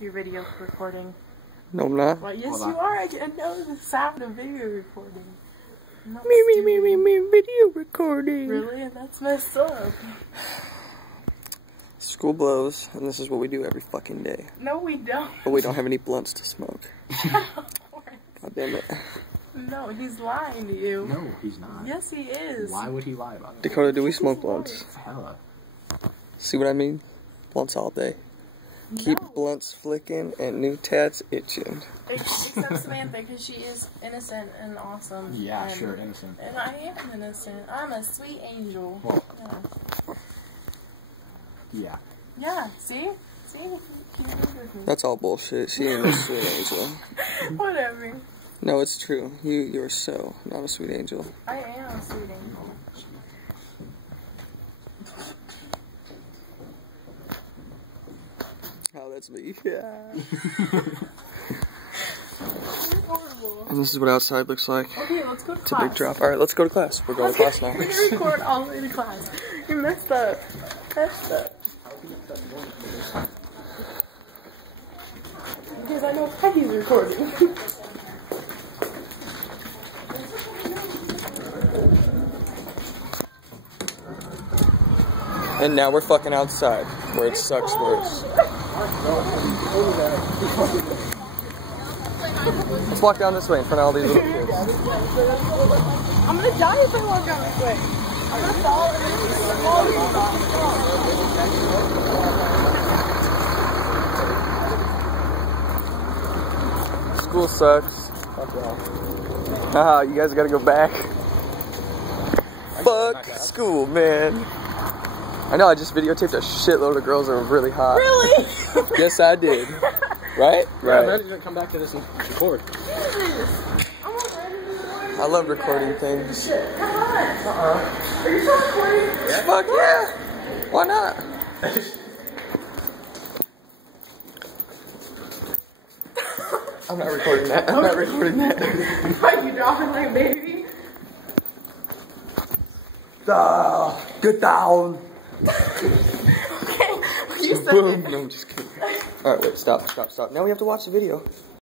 Your video recording. No, I'm not. Well, yes, you are. I know the sound of video recording. Me, video recording. Really? That's messed up. School blows, and this is what we do every fucking day. No, we don't. But we don't have any blunts to smoke. God damn it. No, he's lying to you. No, he's not. Yes, he is. Why would he lie about it? Dakota, do we smoke blunts? Hella. See what I mean? Blunts all day. No. Keep blunts flicking and new tats itching. Except Samantha, because she is innocent and awesome. Yeah, and, sure, innocent. And I am innocent. I'm a sweet angel. Well, yeah. yeah. Yeah, see? See? He murdered me. That's all bullshit. She ain't a sweet angel. Whatever. No, it's true. You're so not a sweet angel. I am a sweet angel. Oh, that's me. Yeah. Horrible. And this is what outside looks like. Okay, let's go to It's a class. big drop. Alright, let's go to class. We're going to class now. We're gonna record all the way to class. You messed up. Messed up. Because I know Peggy's recording. And now we're fucking outside, where it sucks worse. Let's walk down this way in front of all these little kids. I'm gonna die if I walk down this way. I'm gonna fall and then School sucks. Haha, you guys gotta go back. Fuck school, man. I know, I just videotaped a shitload of girls that were really hot. Really? Yes, I did. Right? Right. I'm ready to come back to this and record. I love recording things. Come on. Are you still recording? Fuck yeah. Why not? I'm not recording that. I'm not recording that. Are you dropping like baby? Get down. Okay. You said Boom. No, I'm just kidding. Alright, wait, stop. Now we have to watch the video.